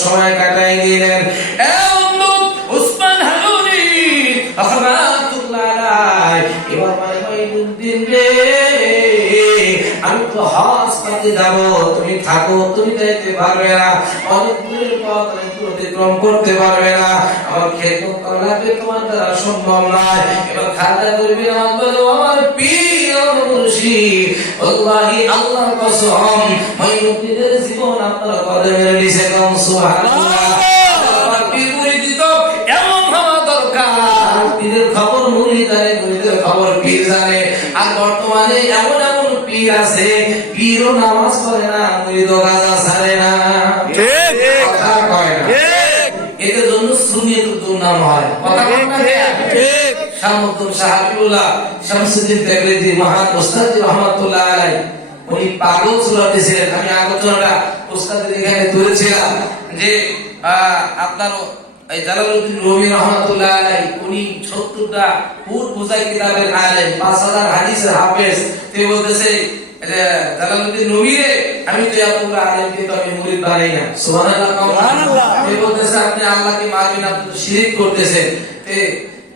সময় কাটাই দিলেন। আমি তো হজ করতে যাব, তুমি থাকো, তুমি যাইতে পারবে না, অনেক দূরের পথ অতিক্রম করতে পারবে না, আমার খেদমত করা লাগবে, তোমার দ্বারা সম্ভব নয়। এবার খাজা করবে আমার পীর আমার মুর্শিদ, আল্লাহি আল্লাহর কসম, মাইনুদ্দিনের জীবন আপনার কদমের নিচে। কম সুবহানাল্লাহ। আমার পীর মুরিদ তো এমন হওয়া দরকার, পীরের খবর মুরিদ জানে, মুরিদের খবর পীর জানে। আর বর্তমানে এমন এমন পীর আছে, পীরও নামাজ পড়ে না, মুরিদও গাঁজা ছাড়ে না, কথা কয় না। এদের জন্য সুন্নিয়তের দুর্নাম হয়। কথা কয় না? ঠিক। শামসুদ্দিন সাহাবিউল্লাহ শামসুদ্দিন তাবরিজি মহান ওস্তাদ রহমাতুল্লাহ আলাইহি, উনি পাগল সুরাতে ছিলেন। আমি আলোচনাটা ওস্তাদের এখানে তুলেছিলাম যে আপনার এই জালালউদ্দিন রুমি রহমাতুল্লাহ আলাইহি, উনি 70টা ফুট বোঝাই কিতাবের আলেম, 5000 হাদিসের হাফেজ। তিনি বলতেছে জালালউদ্দিন রুমি রে, আমি তো এতগুলো আলেমকে তো আমি মুরিদ বানাই না। সুবহানাল্লাহ, সুবহানাল্লাহ। তিনি বলতেছে আপনি আল্লাহকে মানবেন, আপনি তো শিরক করতেছেন।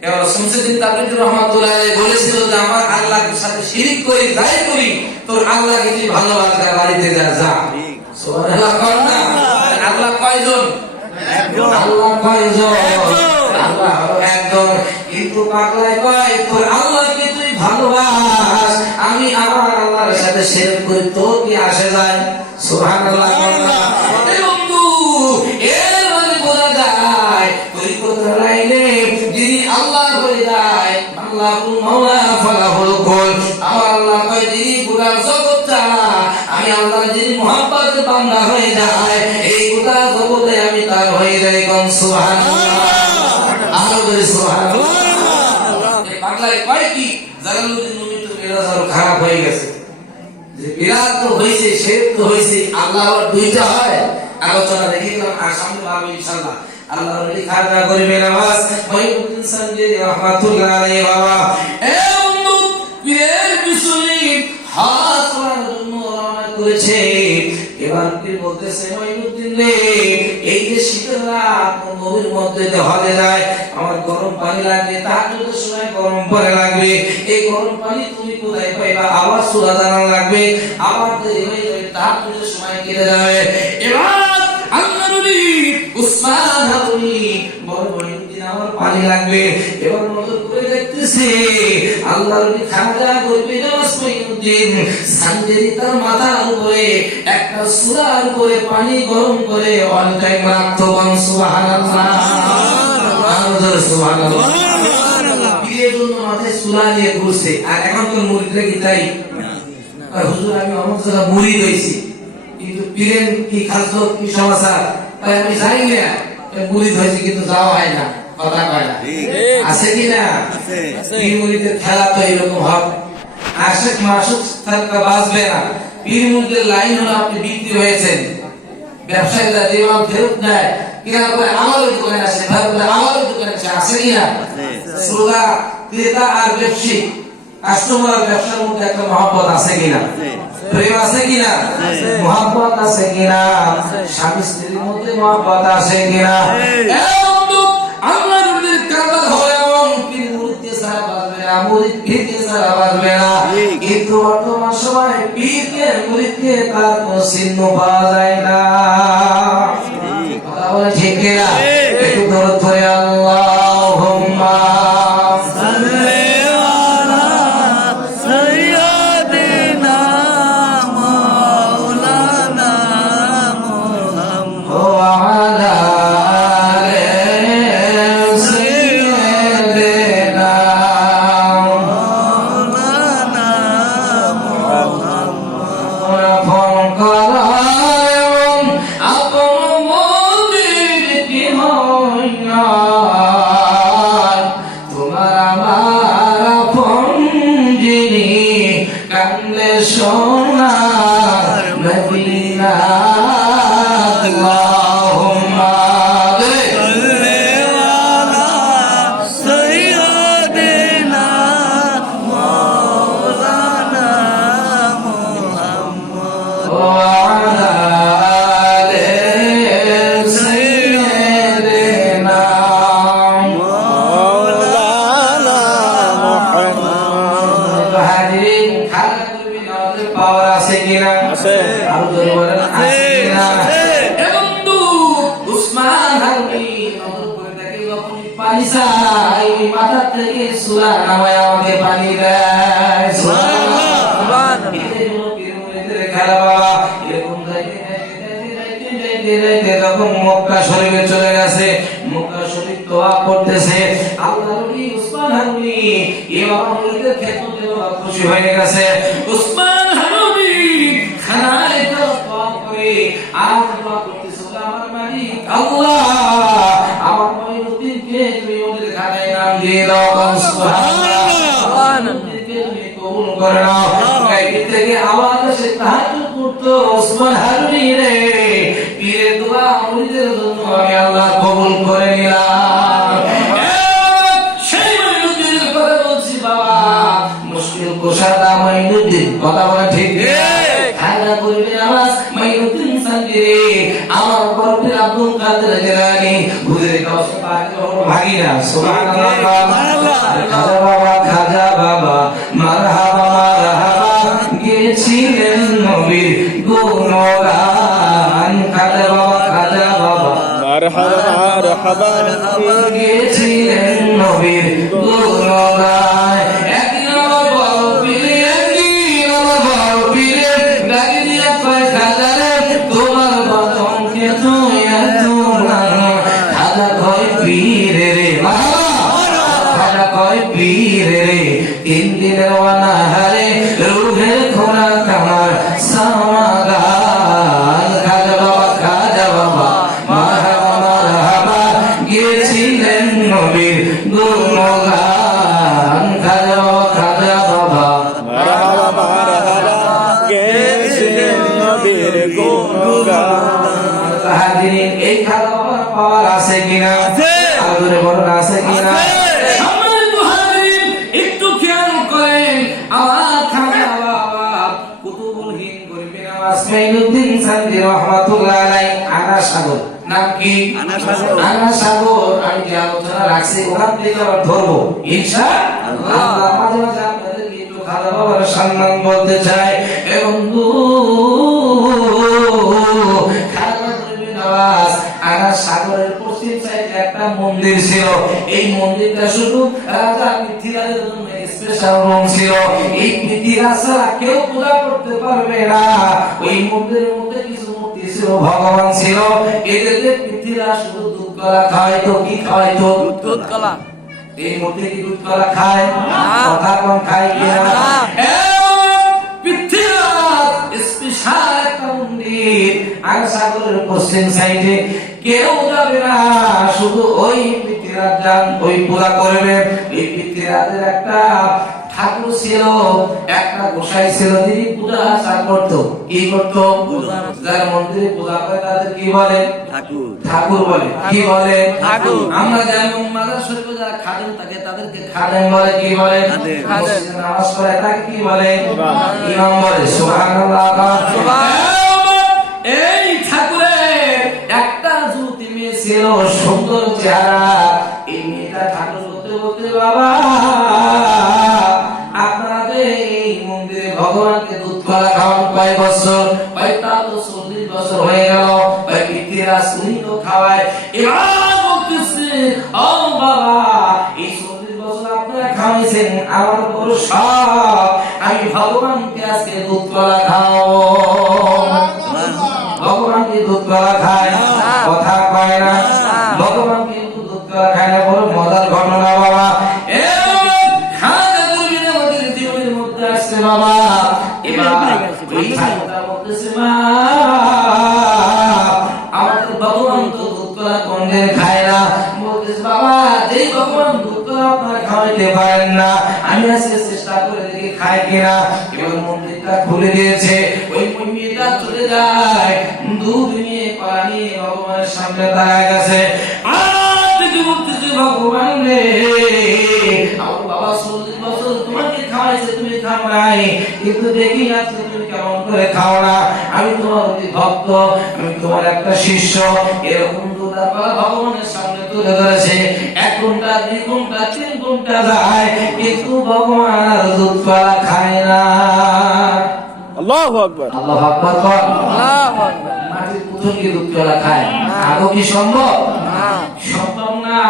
এবার শামসুদ্দিন তাবরিজি রহমাতুল্লাহ আলাইহি বলেছিল যে আমার আল্লাহর সাথে শিরক করি, যাই করি, তোর আল্লাহকে তুই ভালোবাসা, বাড়িতে যা। সুবহানাল্লাহ। আল্লাহ কয়জন? আল্লাহ কয়জন? আল্লাহ একজন। কিন্তু পাগলায় কয় তোর আল্লাহকে তুই ভালোবাস, আমি আমার আল্লাহর সাথে শিরক করি, তোর কি আসে যায়? সুবহানাল্লাহ। বন্ধু এর মানে বোঝা যায় তুই কোথায় লাইনে যিনি আল্লাহ বলে যায় আল্লাহুল মাওলা ফালাহুল কুল। আমার আল্লাহ কয় যিনি পুরা জগৎটা আমি আল্লাহর যিনি মুহাব্বতের বান্দা হয়ে যায়, এই গোটা জগতে আমি তার হয়ে যাই। কোন সুবহানাল্লাহ। আরো বলি সুবহানাল্লাহ। এই পাগলাই কয় কি জালালউদ্দিন রুমি তো মেরাজল খারাপ হয়ে গেছে, যে বিরাট তো হইছে, শের তো হইছে, আল্লাহর দুইটা হয়। আলোচনা দেখিলাম, আর সামনে পাবো ইনশাআল্লাহ। আল্লাহর ওলি খাজা গরিবে নওয়াজ মাইনুদ্দিন সঞ্জয় রহমাতুল্লাহ আলাইহি বাবা এ উম্মত পীরের পিছনে হাত ধরার জন্য রওনা করেছে। এবার পীর বলতেছে মাইনুদ্দিন রে, এই যে শীতের রাত নবীর মধ্যে যে হজে যায়, আমার গরম পানি লাগবে, তাহাজ্জুদের সময় গরম পানি লাগবে, এই গরম পানি তুমি কোথায় পাইবা? আবার সূরা জানান লাগবে, আবার দেরি হয়ে যাবে, তাহাজ্জুদের সময় কেটে যাবে। এবার আল্লাহর ওলি উসমান হারুনি বড় মাইনুদ্দিন আমার পানি লাগবে। এবার নজর করে দেখতেছে আল্লাহর ওলি খাজা গরিবে নওয়াজ মাইনুদ্দিন সানজেরি তার মাথার উপরে একটা সূরার উপরে পানি গরম করে অল টাইম রাখতো। সুবহানাল্লাহ, সুবহানাল্লাহ। পীরের জন্য মাথায় সূরা নিয়ে ঘুরছে। আর এখন তো মুরিদরা কি তাই? হুজুর আমি অমুক জায়গা মুরিদ হইছি, কিন্তু পীরের কি খাসলত, কি সমাচার আমি জানি না, মুরিদ হয়েছে কিন্তু যাওয়া হয় না, কথা কয় না। আছে কি না? পীর মুরিদের খেলা তো এরকম হবে। আশিক মাসুক থাকা বাঁচবে না। পীর মুরিদের লাইন হলো আপনি বিক্রি হয়েছেন, ব্যবসায়ীরা যে মাল ফেরত দেয় কেনার পরে আমাদের দোকানে আসে, আমাদের দোকানে আছে কি না? শ্রোতা, ক্রেতা আর ব্যবসায়ী, কাস্টমার আর ব্যবসার মধ্যে একটা মহব্বত আছে কিনা? প্রেম আছে কিনা? মহব্বত আছে কিনা? স্বামী স্ত্রীর মধ্যে মহব্বত আছে কিনা? আল্লাহর ওলির কারবার হয় এমন পীর মুরিদকে ছাড়া বাঁচবে না, মুরিদ পীরকে ছাড়া বাঁচবে না। কিন্তু বর্তমান সময়ে পীরকে মুরিদকে তার কোনো চিহ্ন পাওয়া যায় না। কথা বলে ঠিক কিনা? একটু দরদ পড়ে আল্লাহুম্মা কান্দে সোনার মদিনা আল্লাহুম্মা মাথা থেকে সূরা নামায় আমাকে পানি দেয় যখন মক্কা শরীফে চলে গেছে, মক্কা শরীফ দোয়া করতেছে, আল্লাহর নবী উসমান হারুনি ইমাম মুরিদের খেদমতে খুশি হয়ে গেছে। উসমান হারুনি খানায় দোয়া করে আর দোয়া করতেছে, আমার মালিক আল্লাহ, আমার মাইনুদ্দিনকে তুমি ওদের খানায় নাম দিয়ে দাও, সুবহানাল্লাহ, সুবহানাল্লাহকে তুমি কবুল করে নাও। গায়ব থেকে আওয়াজ আসে, তাহাজ্জুদ করতো উসমান হারুনি রে, পীরের দোয়া মুরিদের জন্য আমি আল্লাহ কবুল করে নিলাম। সেই মাইনুদ্দিনের কথা বলছি বাবা, মুশকিল কুশাদা মাইনুদ্দিন, কথা বলে ঠিক খানা করবে নামাজ মাইনুদ্দিন সানজিরে, আমার গর্বের আব্দুল কাদের জিলানী হুজুরে কাউসে পাকের ভাগিনা, সুবহানাল্লাহ। খাজা বাবা, খাজা বাবা, মারহাবা মারহাবা, গেছিলেন নবীর গুণগান। খাজা বাবা, খাজা বাবা, মারহাবা মারহাবা, গেছিলেন নবীর গুণগান। একদিন আমার বড় পীরে, একদিন আমার বড় পীরে ডাকি দিয়া কয়, খাজা রে তোমার বদনকে তুই তোমার। খাজা কয় পীরে রে, খাজা কয় পীরে রে, 3 দিনের অনাহারে রুহের খোরাক আমার সামাগান। খাজা বাবা, খাজা বাবা, মারহাবা মারহাবা, গেছিলেন নবীর গুণগান। খাজা বাবা, খাজা বাবা, মারহাবা মারহাবা, গেছিলেন নবীর গুণগান। হাজিরিন, এই খাজা বাবার পাওয়ার আছে কিনা? আল্লাহর বরণ আছে কিনা? সম্মানিত হাজিরিন, একটু খেয়াল করেন, আমার খাজা বাবা কুতুবুল হিন্দ গরিবে নওয়াজ মাইনুদ্দিন সানজি রাহমাতুল্লাহ আলাইহি, আনা সাগর, নাম কি? আনা সাগর। আনা সাগর আমি যে আলোচনা রাখছি ওখান থেকে আবার ধরবো ইনশাআল্লাহ। মাঝে মাঝে আপনাদেরকে একটু খাজা বাবার সম্মান বলতে চাই। এ বন্ধু, আনা সাগরের পশ্চিম সাইডে একটা মন্দির ছিল। এই মন্দিরটা শুধু রাজা পৃথ্বীরাজের জন্য স্পেশাল রুম ছিল। এই পৃথ্বীরাজ ছাড়া কেউ পূজা করতে পারবে না। ওই মন্দিরের মধ্যে কিছু মূর্তি ছিল, ভগবান ছিল। এদেরকে পৃথ্বীরাজ শুধু দুধ কলা খাওয়াইতো। কি খাওয়াইতো? দুধ কলা। এই মূর্তি কি দুধ কলা খায়? কথা কম খায় কিনা? স্পেশাল একটা মন্দির আনা সাগরের পশ্চিম সাইডে, কেউ যাবে না, শুধু ওই পৃথ্বীরাজ যান, ওই পূজা করবে। এই পৃথ্বীরাজের একটা ঠাকুর ছিল, একটা গোসাই ছিল, তিনি পূজা আচার করতো। কি করতো? যার মন্দিরে পূজা করে তাদের কি বলে? ঠাকুর। ঠাকুর বলে। কি বলে? ঠাকুর। আমরা যেমন মাজার শরীফে যারা খাদেম থাকে তাদেরকে খাদেম বলে। কি বলে? মসজিদে নামাজ পড়ে তাকে কি বলে? ইমাম বলে। সুবহানাল্লাহ। এই ঠাকুরের একটা যুবতী মেয়ে ছিল, সুন্দর চেহারা। এই মেয়েটা ঠাকুর বলতে বলতে, বাবা আপনাদের এই মন্দিরে ভগবানকে দুধ কলা খাওয়ান কয় বছর? তা তো 40 বছর হয়ে গেল। পৃথ্বীরাজ উনি তো খাওয়ায়। এবার বলতেছে, ও বাবা, এই 40 বছর আপনারা খাওয়াইছেন, আমার বড় শখ, আমি ভগবানকে আজকে দুধ কলা খাওয়াবো। ভগবানকে দুধ কলা খায়, কথা কয় না। ভগবানকে দুধ কলা খায় না, বড় মজার ঘটনা বাবা। বাবা এবার ওই ছাত্রটা বলতেছে, মা আমাদের ভগবান তো দুধ কলা কোনদিন খায় না। বলতেছে, বাবা যেই ভগবান দুধ কলা আপনারা খাওয়াইতে পারেন না, আমি আজকে চেষ্টা করে দেখি খায় কিনা। এবার মন্দিরটা খুলে দিয়েছে, ওই মেয়েটা চলে যায়, দুধ নিয়ে কলা নিয়ে ভগবানের সামনে দাঁড়ায় গেছে। বলতেছে ভগবান রে, আমার বাবা 40 বছর তোমাকে খাওয়াইছে, তুমি খাও নাই, কিন্তু দেখি আজকে তুমি কেমন করে খাও না। আমি তোমার অতি ভক্ত, আমি তোমার একটা শিষ্য। এরকম দুটা কলা ভগবানের সামনে তুলে ধরেছে। 1 ঘন্টা 2 ঘন্টা 3 ঘন্টা যায়, কিন্তু ভগবান আর দুধ কলা খায় না। আল্লাহু আকবার। আল্লাহু আকবার। আল্লাহু আকবার। মাটির পুতুল কি দুধ কলা খায়? আদৌ কি সম্ভব? সম্ভব না।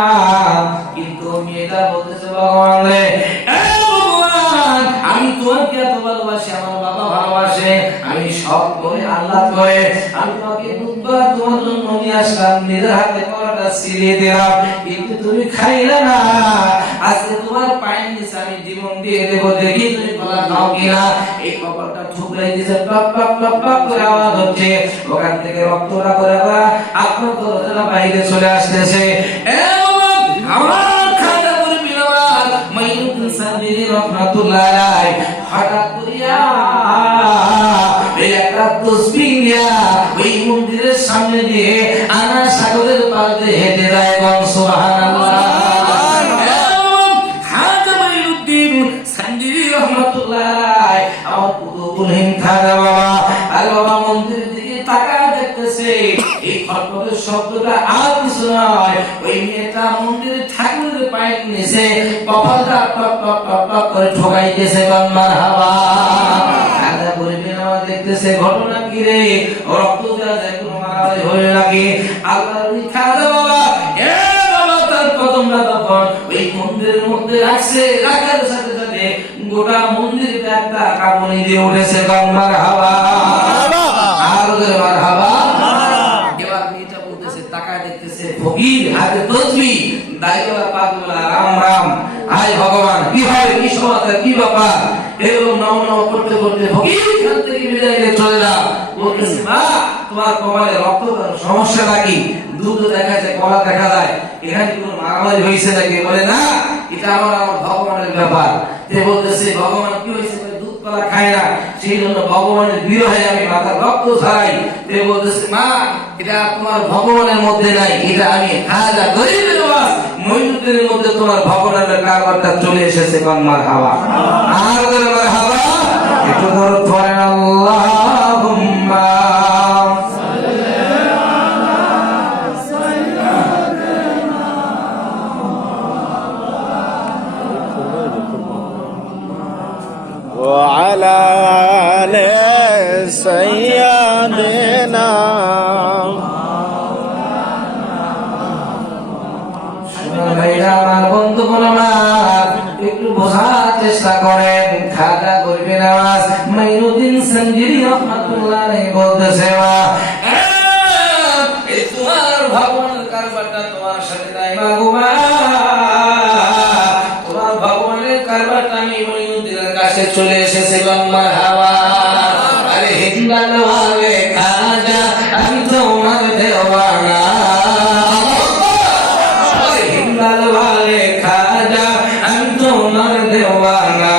কিন্তু মেয়েটা বলতেছে ভগবান রে, ভগবান আমি তোমাকে এত ভালোবাসি, আমার বাবা ভালোবাসে, আমি সব করে আল্লাহ করে আমি তোমাকে দুধবার তোমার জন্য নিয়ে আসলাম, নিজের হাতে কলাটা ছিঁড়ে দিলাম, কিন্তু তুমি খাইলে না। আজকে তোমার পায়ের নিচে আমি জীবন দিয়ে দেবো, দেখি তুমি কলা খাও কিনা। এই কপালটা ঠুকরাই দিছে, টপ টপ টপ টপ করে আওয়াজ হচ্ছে, ওখান থেকে রক্তটা করে আপনার দরজা বাইরে চলে আসতেছে। আমার খাজা করে বিরাট মাইনুদ্দিন সাবিরি রহমাতুল্লাহ আলাইহি হঠাৎ করিয়া এই একটা তসবিহ নিয়া ওই মন্দিরের সামনে দিয়ে আনা সাগরের পাড়ে হেঁটে যায়। সুবহানাল্লাহ। খাজা মাইনুদ্দিন সাবিরি রহমাতুল্লাহ আলাইহি আমার কুতুবুল খাজা বাবা, আর বাবা মন্দিরের দিকে তাকায় দেখতেছে। এই খটখটের শব্দটা আর কিছু নয়, ওই মেয়েটা মন্দিরের ঠাকুরের পায়ের নিচে কপালটা টপ টপ টপ টপ করে ঠোকাইতেছে। মারহাবা। খাজা বলবেন আমার দেখতেছে ঘটনা কি রে, রক্ত দেওয়া যায় কোনো মারামারি হয়ে নাকি? আল্লাহর ওই খাজা বাবা, এ বাবা তার কদমটা তখন ওই মন্দিরের মধ্যে রাখছে, রাখার সাথে সাথে গোটা মন্দিরটা একটা কাঁপুনি দিয়ে উঠেছে। মারহাবা। আর মারহাবা। এবার মেয়েটা বলতেছে, তাকায় দেখতেছে ফকির হাতে তসবিহ, দাইওয়ালা পাগলা রাম রাম। হায় ভগবান, কি হয়, কি সমাচার, কি ব্যাপার? এরকম নাও নাও করতে করতে ফকির এখান থেকে বিদায় নিয়ে চলে যা। বলতেছে মা, তোমার কপালে রক্ত সমস্যা নাকি? দুধ দেখা যায়, কলা দেখা যায়, এখানে কোনো মারামারি হয়েছে নাকি? বলে না, এটা আমার ভগবানের ব্যাপার। তে বলতেছে ভগবান কি হয়েছে? দুধ কলা খায় না, সেই জন্য ভগবানের বিরহে আমি মাথার রক্ত ছাড়াই। তে বলতেছে মা, এটা তোমার ভগবানের মধ্যে নাই, এটা আমি খাজা গরিবের নওয়াজ মঈনুদ্দিনের মধ্যে তোমার ভগবানের কারবারটা চলে এসেছে। মারহাবা। আর মারহাবা। একটু ধরে পড়েন আল্লাহুম্মা وعلى آل سيدنا। আমার বন্ধুগণ আমার, একটু বোঝার চেষ্টা করেন। খাজা গরিবের আওয়াজ মাইনুদ্দিন সানজিরি রহমাতুল্লাহ আলাইহি বলতেছে, এই তোমার ভগবানের কারবারটা তোমার সাথে নাই বাবা, তোমার ভগবানের কারবারটা আমি মাইনুদ্দিনের কাছে চলে এসেছে। মারহাবা। আরে হিন্দাল ওয়ালে খাজা আমি তোমার দেওয়ানা, হিন্দাল ওয়ালে খাজা আমি তোমার দেওয়ানা,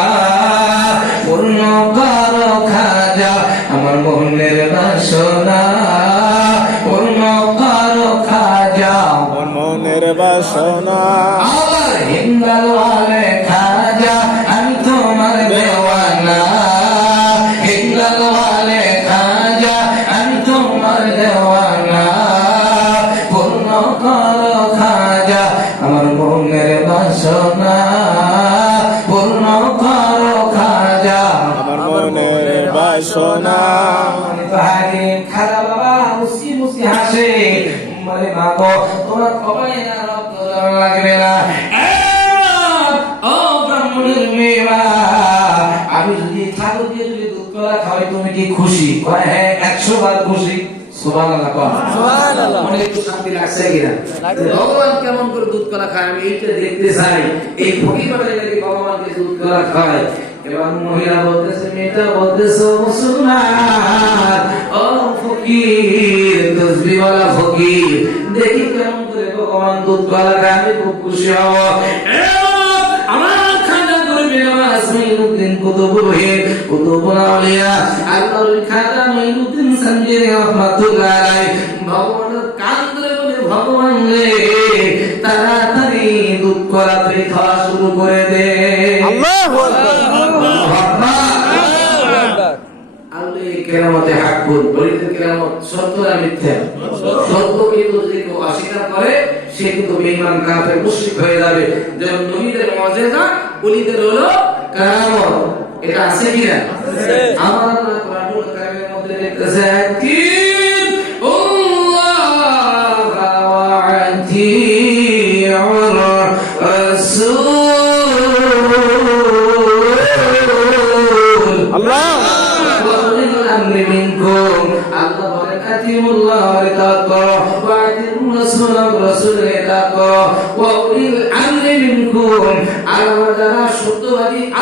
পূর্ণ করো খাজা আমার মনের বাসনা, পূর্ণ করো খাজা আমার মনের বাসনা। আবার হিন্দাল ওয়ালে খাজা আমি তোমার দেওয়ানা, হিন্দাল ওয়ালে খাজা আমি তোমার দেওয়ানা, পূর্ণ করো খাজা আমার মনের বাসনা, পূর্ণ করো খাজা আমার মনের বাসনা। খাজা বাবা মুসকি মুসকি হাসে, বলে মা গো, তোমার কপালে না রক্ত লাগবে না। ও ব্রাহ্মণের মেয়েরা, আমি যদি ঠাকুর দিয়ে যদি দুধ কলা খাওয়াই তুমি কি খুশি? হ্যাঁ, 100 বার খুশি। সুবহানাল্লাহ। সুবহানাল্লাহ। মনে একটু শান্তি লাগছে কিনা? ভগবান কেমন করে দুধ কলা খায় আমি এইটা দেখতে চাই। এই ফকির বাড়ি নাকি ভগবানকে দুধ কলা খায়। এবার মহিলা বলতেছে, মেয়েটা বলতেছে, মুসলমান ও ফকির, তসবিহওয়ালা ফকির, দেখি কেমন করে ভগবান দুধ কলা খায়, আমি খুব খুশি হব। আমার খাজা গরিবের আওয়াজ মাইনুদ্দিন কুতুবুল আউলিয়া আল্লাহর খাজা মাইনুদ্দিন সানজিরি রাহমাতুল্লাহ আলাইহি ভগবানের কান্দরে বলে ভগবান রে তাড়াতাড়ি দুধ কলা তুই খাওয়া শুরু করে দে। আল্লাহু আকবার। আল্লাহ কেরামতে হাক্কুন বলিতে কেরামত সত্য না মিথ্যা? সত্য, কিন্তু যদি কেউ অস্বীকার করে সে কিন্তু বেঈমান কাফের মুশরিক হয়ে যাবে। যেমন নবীদের মুজিজা ওলিদের হলো কেরামত, এটা আছে কি না? আমার আল্লাহ কোরআনুল কারীমের মধ্যে লিখতেছে আকিম আল্লাহ ওয়া আতিউর রাসূল।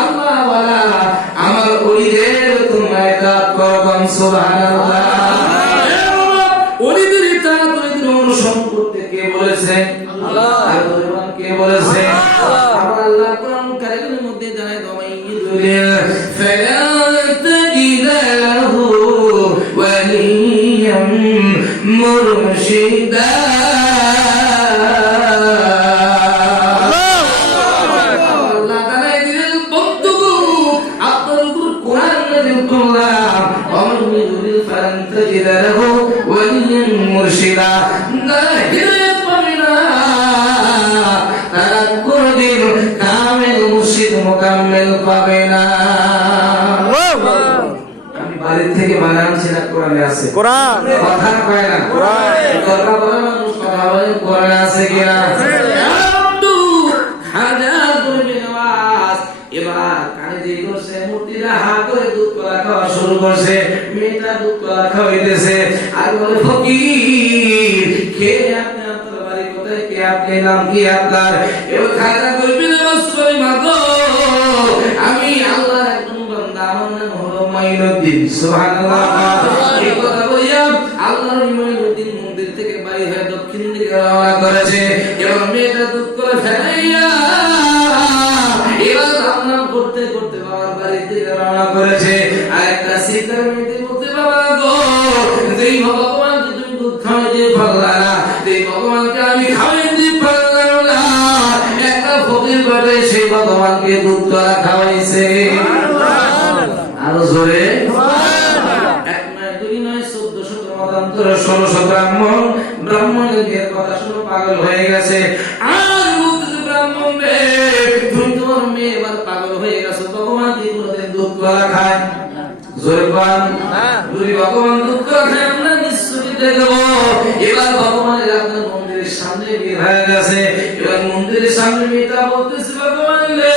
আল্লাহ আমার ওলিদের তোমরা ইতাআত করো। সুবহানাল্লাহ। ওলিদের ইতাআত ওলিদের অনুসরণ করতে কে বলেছে? আল্লাহ। আর কে বলেছে? আমার আল্লাহ কোরআন কারীমের মধ্যে জানায় দমাইয়ুলিল ফালা তাজিদ লাহু ওয়ালিয়াম মুরশিদা। মুর্শিদা হিদায়াত পাবে না, তারা কোনদিন কামেল মুর্শিদ মুকাম্মেল পাবে না। আমি বাড়ি থেকে বানাচ্ছি না, কোরআনে আছে। কোরআন কথা কয় না, কোরআন কথা বলে মানুষ, কথা বলে কোরআনে আছে কিনা? হাজার করবে নামাজ, এবার কানে দিয়ে করছে মূর্তিরা হা করে দুধ কলা খাওয়া শুরু করছে। মেয়েটা দুধ কলা খাওয়াইতেছে আর বলে ফকির কে আপনি, আপনার বাড়ি কোথায়, কে আপনি, নাম কি আপনার? এবার খাজা করবে নামাজ করে মাগো আমি আল্লাহর একজন বান্দা, আমার নাম হলো মাইনুদ্দিন। সুবহানাল্লাহ। এই কথা বলিয়া আল্লাহর মাইনুদ্দিন মন্দির থেকে বাইরে হয়ে দক্ষিণ দিকে রওনা করেছে। এবার মেয়েটা দুধ কলা ফেলাইয়া এবার রান্না করতে করতে বাবার বাড়ি থেকে রওনা করেছে। আর একটা সিস্টার মেয়েটি বলতে, বাবা গো যেই ভগবানকে তুমি দুধ খাওয়াইতে পারলা না, যেই ভগবানকে আমি খাওয়াইতে পারলাম না, একটা ফকির বাড়ি সেই ভগবানকে দুধ কলা খাওয়াইছে। আরো জোরে এক নয় দুই নয় 1400 মতান্তর 1600 ব্রাহ্মণের বিয়ের কথা শুনে পাগল হয়ে গেছে। আর ব্রাহ্মণ রে তুমি তোমার মেয়ে এবার পাগল হয়ে গেছো, ভগবান কি কোনদিন দুধ কলা খায়? জোরে পান যদি ভগবান দুধ কলা খায় আমরা নিশ্চয়ই দেখব। এবার ভগবানের আপনার মন্দিরের সামনে বের হয়ে গেছে। এবার মন্দিরের সামনে মেয়েটা বলতেছে, ভগবান রে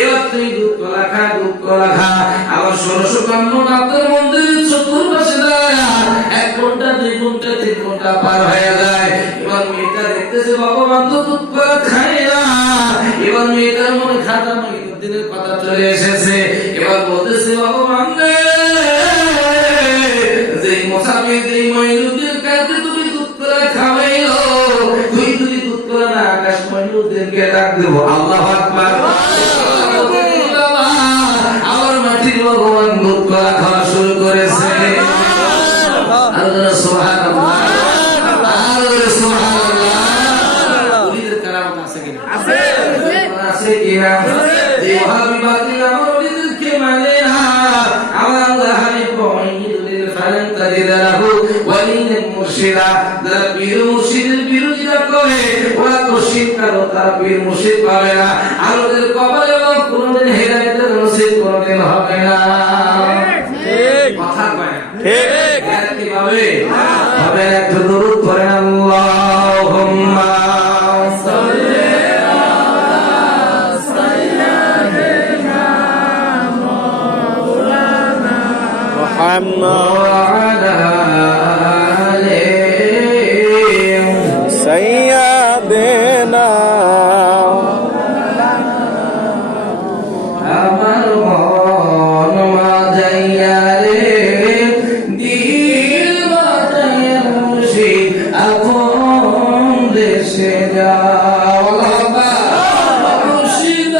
এবার তুই দুধ কলা খা, দুধ কলা খা। আবার 1600 ব্রাহ্মণ আপনার মন্দিরের চতুর্পাশে দাঁড়ায় 1 ঘন্টা 2 ঘন্টা 3 ঘন্টা পার হয়ে যায়। এবার মেয়েটা দেখতেছে ভগবান তো দুধ কলা খায় না। এবার মেয়েটার মনে খাজা মাইনুদ্দিনের কথা চলে এসেছে। এবার বলতেছে, ভগবান রে যেই মুসাফির যেই মাইনুদ্দিনের কাছে তুমি দুধ কলা খাওয়াইলো, তুই যদি দুধ কলা না আকাশ মাইনুদ্দিনকে ডাক দেব। আল্লাহু আকবার। আবার মাটির ভগবান দুধ কলা খাওয়া শুরু করেছে। আল্লাহ সুবহানাল্লাহ, আল্লাহ সুবহানাল্লাহ। ওলিদের কারামত আছে কিনা? আছে, আছে কিনা? যে ওহাবি বাতিল আমার ওলিদেরকে মানে না, আমার আল্লাহ হাবিব মুহাম্মদুল ফালান তাজিদ লাহু ওয়ালিয়ান মুরশিদা। যারা পীর মুর্শিদের বিরোধিতা করে ওরা তো শিরক করে, তারা পীর মুর্শিদ পাবে না। আর ওদের কবরে কোনদিন হেদায়েতের নসিব কোনদিন হবে না। ঠিক কথা কয়, ঠিক কিভাবে হবে? একটু দরুদ পড়েন, আল্লাহুম্মা সাল্লি আলা সাইয়্যিদিনা মাওলানা মুহাম্মদ ওয়া আলা আলিহি সাইয়্যিদিনা। আমার মন মাজাইয়া রে দিল বাজাইয়া মুর্শিদ আপন দেশে যাও। মুর্শিদ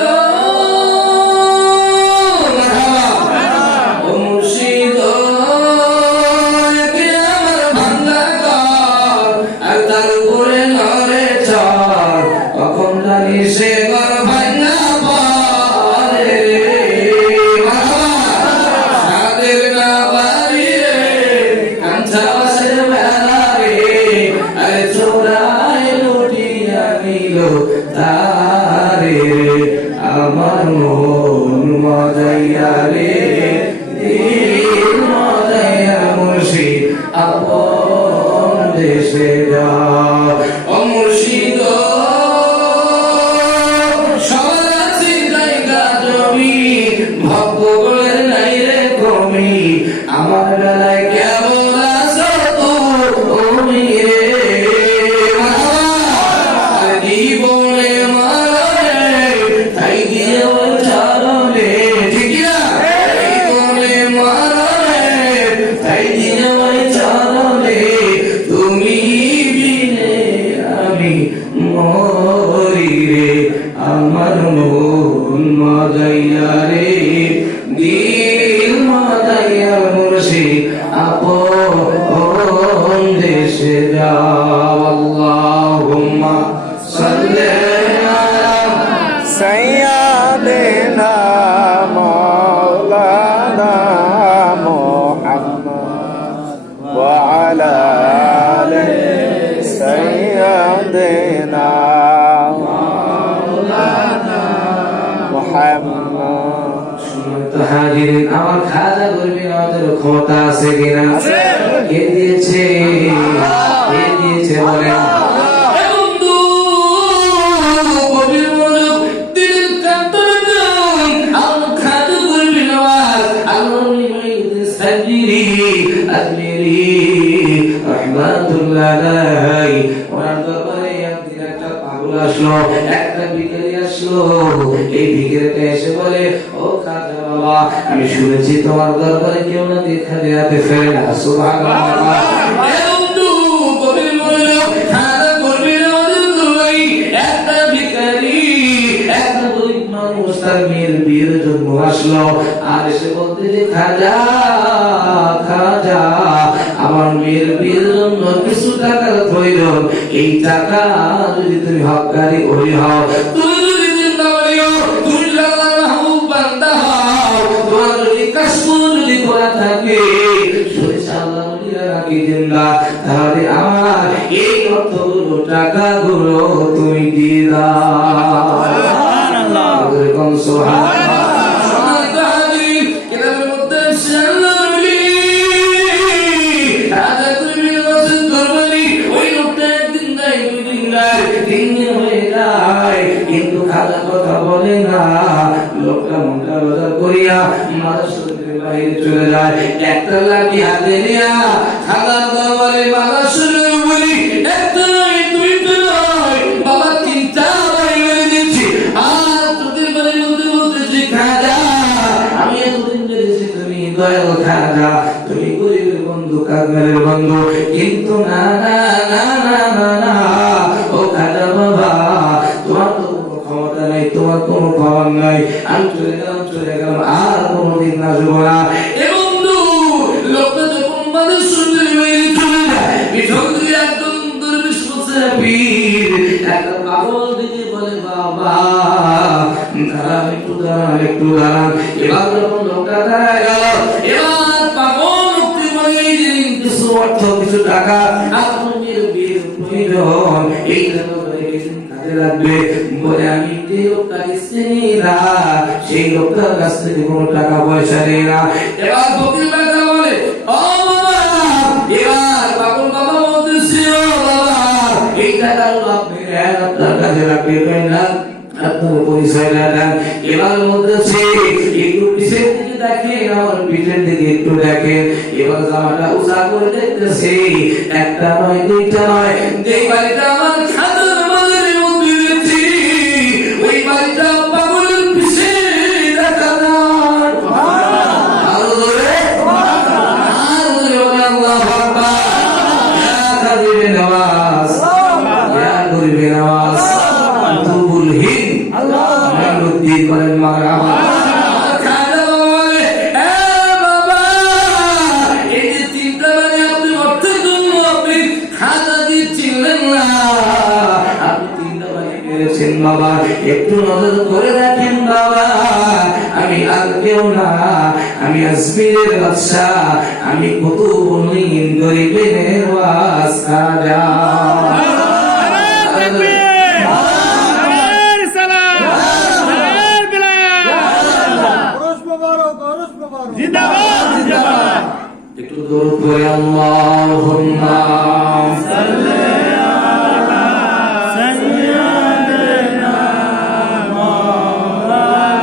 দিন আমার খাজা গরিবী আমাদের ক্ষমতা আছে কিনা? কে দিয়েছে? কে দিয়েছে বলেন? আমি শুনেছি তোমার দরবারে কেউ না দেখা দেয়াতে ফেরে না। সুবহানাল্লাহ। তার মেয়ের বিয়ের জন্য আসলো আর এসে বলতে যে খাজা খাজা আমার মেয়ের বিয়ের জন্য কিছু টাকার প্রয়োজন, এই টাকা যদি তুমি হককারী ওলি হও, তুমি যদি জিন্দাবাড়ি হও, তুমি আল্লাহর মাহবুব বান্দা হও, তোমার যদি কষ্ট যদি করা থাকে আল্লাহ ওলিরা নাকি জিন্দা, তাহলে আমার এই অর্থগুলো টাকাগুলো তুমি দিয়ে দাও। কিন্তু খাজা কথা বলে না, লোকটা মনটা বাজার করিয়া মাদার শরীফের বাইরে চলে যায়। একটা লাঠি হাতে নিয়া খাজা দরবারে মাদার শরীফ বলি একটা নয় দুইটা নয় বাবা তিনটা বাড়ি মেরে দিচ্ছি। আর তোদের বাড়ির মধ্যে বলতেছি খাজা আমি এতদিন জেনেছি তুমি দয়াল খাজা, তুমি গরিবের বন্ধু কাঙ্গালের বন্ধু, কিন্তু না না না না না না ও খাজা বাবা তোমার তো কোনো ক্ষমতা নাই, তোমার কোনো খবর নাই, আমি চলে গেলাম আর কোনোদিন আসবো না। এ বন্ধু লোকটা যখন মাদের সুন্দরী মেয়ে চলে যায় পিছন দিয়ে একজন দরবেশ বসে পীর একটা পাগল দিকে বলে বাবা দাঁড়ান একটু দাঁড়ান একটু দাঁড়ান। এবার যখন লোকটা দাঁড়ায় গেল এবার পাগল লোকটি বলে কিছু অর্থ কিছু টাকা আপনার বিয়ের প্রয়োজন, এই লাগবে বলে আমি যে লোকটাকে চিনি না সেই লোকটার কাছ থেকে কোনো টাকা পয়সা নেই না। এবার ফকির বাবা বলে ও বাবা, এবার পাগল বাবা বলতেছে ও বাবা এই টাকাগুলো আপনি আপনার কাছে রাখবেন না, আপনার পরিচয় না দেন। এবার বলতেছে একটু পিছের দিকে দেখেন, আমার পিঠের দিকে একটু দেখেন। এবার জামাটা উঁচা করে দেখতেছে একটা নয় দুইটা নয়, যে বাড়িটা আমার খাদের মাঝের মধ্যে দিচ্ছি ওই বাড়িটা পাগলের পিছে দেখা যায়। আরো ধরে আল্লাহু আকবার। কাদিরে নামাজ করিবে নামাজ তুবুল হিন মাইনুদ্দিন বলেন মারহাবা। খাজা বলে এ বাবা এই যে চিন্তা মানে আপনি অর্থের জন্য আপনি খাজা দিচ্ছিলেন না, আপনি চিন্তা মানে মেরেছেন বাবা, একটু নজর করে দেখেন বাবা আমি আর কেউ না, আমি আজমিরের বাদশা, আমি কুতুবুল গরিবের ওয়াজ খাজা। একটু দরুদ পড়ে আল্লাহুম্মা সাল্লি আলা সাইয়্যিদিনা মাওলানা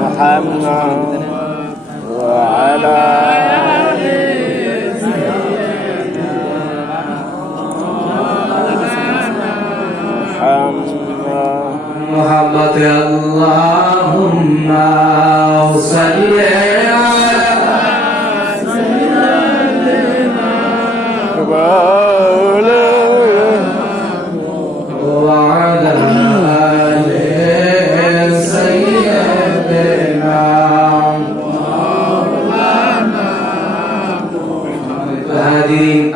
মুহাম্মদ ওয়া আলা আলি সাইয়্যিদিনা মুহাম্মদ আল্লাহুম্মা সাল্লি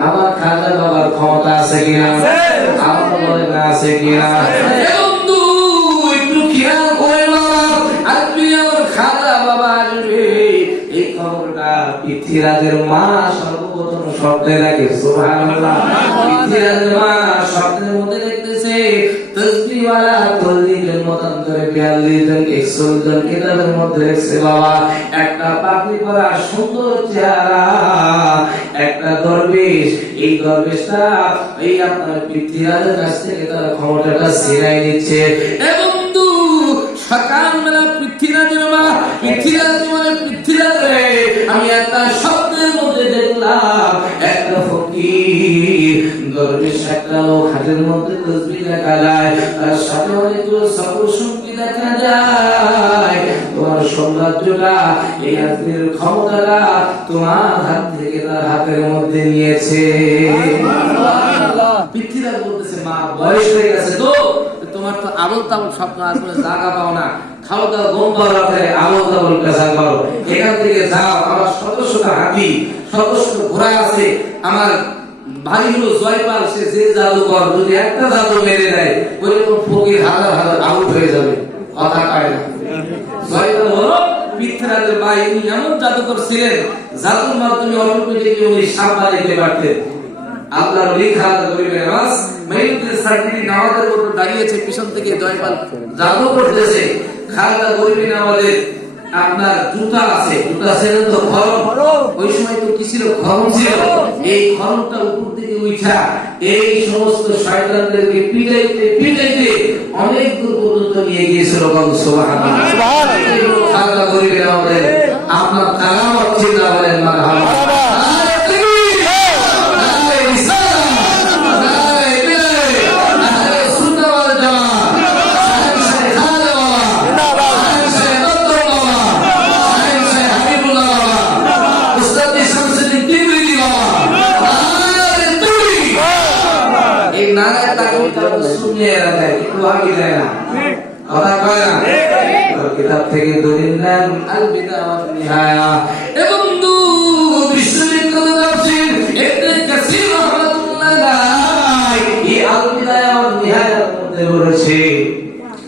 আমার খাজা বাবার ক্ষমতা আছে কিনা? আমার বলে না আছে কিনা? একটু খেয়াল করে বাবা, আজকে আমার খাজা বাবা আসবে এই খবরটা পৃথ্বীরাজের মা সর্বপ্রথম স্বপ্নে দেখে। সুবহানাল্লাহ। পৃথ্বীরাজের মা স্বপ্নের মধ্যে দেখতেছে তসবিহওয়ালা তল্লির জন্য মতান্তরে 42 জন 41 জন কিতাবের মধ্যে লিখছে বাবা একটা পাগড়ি পরা সুন্দর চেহারা একটা দরবেশ, এই দরবেশটা এই আপনার পৃথ্বীরাজের কাছ থেকে তার ক্ষমতাটা ছিনাই নিচ্ছে। এবং সকালবেলা পৃথ্বীরাজের মা পৃথ্বীরাজে আমি একটা স্বপ্নের মধ্যে দেখলাম একটা ফকির দরবেশ একটা লোক হাতের মধ্যে তসবিহ দেখা যায়, তার সাথে অনেকগুলো সফর সঙ্গী দেখা যায়। তোমার সৌন্দর্যটা এই আজকের ক্ষমতাটা তোমার হাত থেকে তার হাতের মধ্যে নিয়েছে। পৃথ্বীরাজ বলতেছে মা বয়স হয়ে গেছে তো তোমার তো আবল তাবল স্বপ্ন আসলে জায়গা পাও না, খাও দাও ঘুম পাও রাতে আবল তাবল পেশাব করো, এখান থেকে যাও। আমার শত হাতি শত ঘোড়া আছে, আমার ভাইগুলো জয়পাল সে যে জাদুকর যদি একটা জাদু মেরে দেয় ওইরকম ফকির হাজার হাজার আউট হয়ে যাবে, কথা পায় না। জয়পাল হলো পৃথ্বীরাজের ভাই, উনি এমন জাদুকর ছিলেন জাদুর মাধ্যমে অটোমেটিক্যালি উনি সাপ বানাইতে পারতেন। আল্লাহর লেখা করিবেন নামাজ মেইলুদ্দিন সার্টিফিকেট নামাজের উপর দাঁড়িয়েছে, পিছন থেকে জয়পাল জাদু করতেছে। খালদা করিবেন আমাদের আপনার জুতা আছে, জুতা ছিল তো খরম, ওই সময় তো কি ছিল খরম ছিল, এই খরমটা উপর থেকে উঠা এই সমস্ত শয়তানদেরকে পিটাইতে অনেক দূর পর্যন্ত নিয়ে গিয়েছিল। সুবহানাল্লাহ সুবহানাল্লাহ। খালদা করিবেন আমাদের আপনার কালামত চিন্তা বলেন মারহাবা। কিতাব থেকে দলিল নেন আল বিদায়া ওয়ান নিহায়া। এবং বিশ্ববিখ্যাত তাফসীর ইবনে কাসীর রাহমাতুল্লাহ আলাইহি এই আল বিদায়া ওয়ান নিহায়ার মধ্যে বলেছে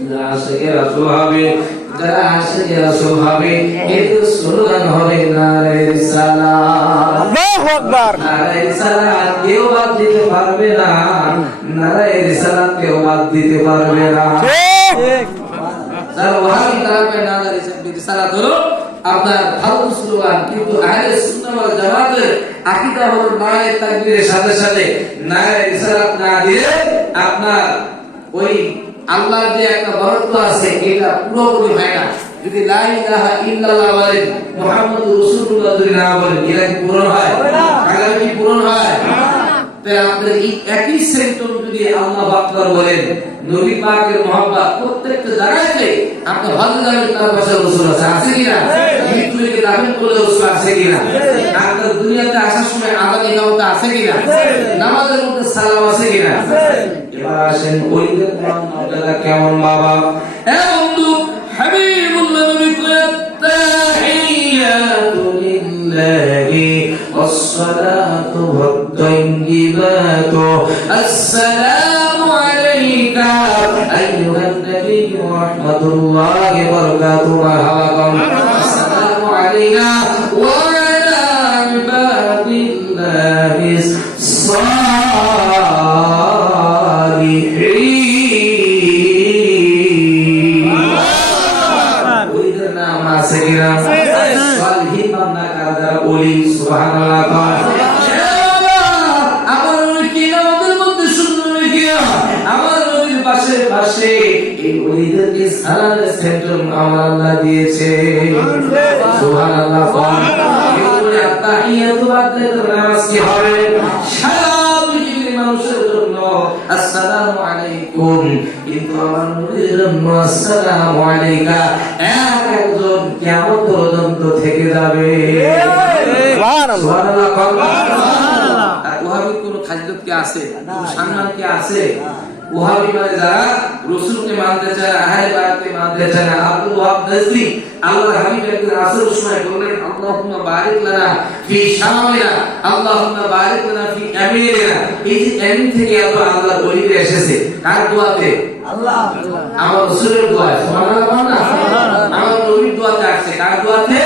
যারা আশিকে রাসূল হবে, যারা আশিকে রাসূল হবে এদের স্লোগান হবে নারে রিসালাত। আল্লাহু আকবার। নারে রিসালাত কেউ বাদ দিতে পারবে না, নারে রিসালাত কেউ বাদ দিতে পারবে না। ঠিক। যারা ওয়াহাবি তারা কয় নারে রিসালাত হলো আপনার ফালতু স্লোগান, কিন্তু আহলে সুন্নাহ ওয়াল জামাতের আকীদা হলো নারে তাকবীরের সাথে সাথে নারে রিসালাত না দিয়ে আপনার ওই আল্লাহর যে একটা বরত্ব আছে এটা পুরোপুরি হয় না। যদি লা ইলাহা ইল্লাল্লাহ বলেন, মুহাম্মাদুর রাসূলুল্লাহ যদি না বলেন, এটা কি পূরণ হয়? কালামে কি পূরণ হয়? তাই আপনাদের এই একই সেন্টেন্স যদি আল্লাহু আকবার বলেন, নবী পাকের মহব্বত প্রত্যেকটা জায়গাতে আপনি হজে যাবেন তার পাশে রাসূল আছে কিনা? মৃত্যুকে দাফন করলে রাসূল আছে কিনা? আপনার দুনিয়াতে আসার সময় আযান ইকামত আছে কিনা? নামাজের মধ্যে সালাম আছে কিনা? এবার আসেন ওইদের মর্যাদা কেমন বাবা। হ্যাঁ বন্ধু, হাবিবুল্লাহ নবী কয় তাহিয়াতু লিল্লাহি ওয়াসসালাতু ওয়াত-তাইয়্যিবাতু আসসালামু আলাইকা আইয়ুহান নাবিয়্যু ওয়া রাহমাতুল্লাহি ওয়া বারাকাতুহু। মারহাবাকুম। আসসালামু আলাইনা ওয়া আলা ইবাদিল্লাহিস আল্লাহ দিয়েছে। সুবহানাল্লাহ। তাহিয়াতু নামাজ কি হবে? সারা পৃথিবীর মানুষের জন্য আসসালামু আলাইকুম, কিন্তু আমার নবীর জন্য আসসালামু আলাইকা একজন কিয়ামত পর্যন্ত থেকে যাবে। সুবহানাল্লাহ। ওয়াহাবি কোন খাজলত কি আছে? কোন সম্মান কি আছে? ওয়াহাবি মানে যারা রাসূলকে মানতে চায়, আহলে বায়াতকে মানতে চায় না। আব্দুল ওয়াহাব নাজরি আল্লাহর হাবিব একদিন আসর সময় বললেন, আল্লাহুম্মা বারিক লানা ফি শামিনা, আল্লাহুম্মা বারিক লানা ফি আমিরিনা। এই যে আমিন থেকে আল্লাহর ওলিতে এসেছে, কার দোয়াতে? আল্লাহ। আমার রাসূলের দোয়া। সুবহানাল্লাহ। আমার নবীর দোয়াতে আসছে, কার দোয়াতে?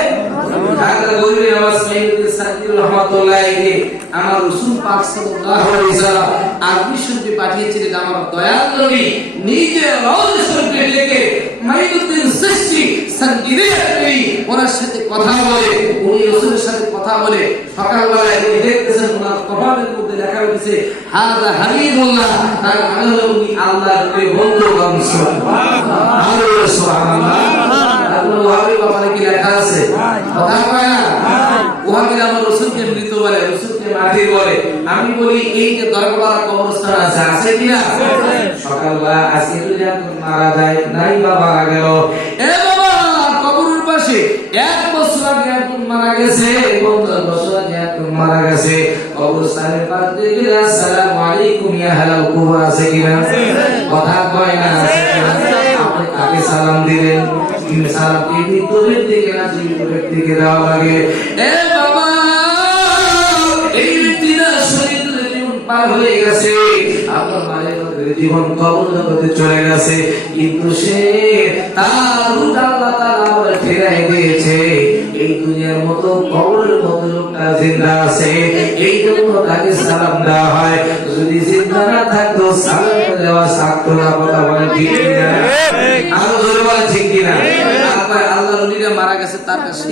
কার দোয়াতে? নামাজ মেইলুদ্দিন সাকির রহমাতুল্লাহ রহমাতুল্লাহি আমার রাসূল পাক সাল্লাল্লাহু আলাইহি ওয়াসাল্লাম আরবি শরীফে পাঠিয়েছিলেন আমার দয়াল নবী নিজে রওজা শরীফে লিখে মাইনুদ্দিন চিশতি সঙ্গীরিয়া নবী ওনার সাথে কথা বলে উনি রাসূলের সাথে কথা বলে সকালবেলায় উনি দেখতেছেন ওনার কপালের মধ্যে লেখা হয়েছে হাযা হাবিবুল্লাহ তার মানে হলো উনি আল্লাহর প্রিয় বন্ধু সুবহানাল্লাহ আল্লাহু হাবিব মানে কি লেখা আছে কথা কয় না ওহাবিরা আমার রাসূলকে মৃত বলে রাসূলকে মাটি বলে আমি বলি এই যে দরবারা কবরস্থান আছে আছে কিনা সকালবেলা আজকে যদি একজন মারা যায় নাই বা মারা গেল এ বাবা কবরের পাশে 1 বছর আগে একজন মারা গেছে 50 বছর আগে একজন মারা গেছে কবরস্থানের পাশে গিয়ে আসসালামু আলাইকুম ইয়া হালাল কুবর আছে কিনা কথা কয় না আছে কিনা আপনি কাকে সালাম দিলেন সালাম কি মৃত্যুর দিকে না জীবনের দিকে দেওয়া লাগে এ বাবা এই ব্যক্তিরা শরীরের জীবন পার হয়ে গেছে আপনার মায়ের জীবন কবর জগতে চলে গেছে কিন্তু সে তার রূহ আল্লাহ তাআলা আবার ফিরাই দিয়েছে এই দুনিয়ার মতো কবরের মতো লোকটা জিন্দা আছে এই জন্য তাকে সালাম দেওয়া হয় যদি জিন্দা না থাকতো সালাম দেওয়া থাকতো না কথা বলে ঠিক কিনা আরো জোরে বলে ঠিক কিনা আল্লাহর ওলিরা মারা গেছে তার কাছে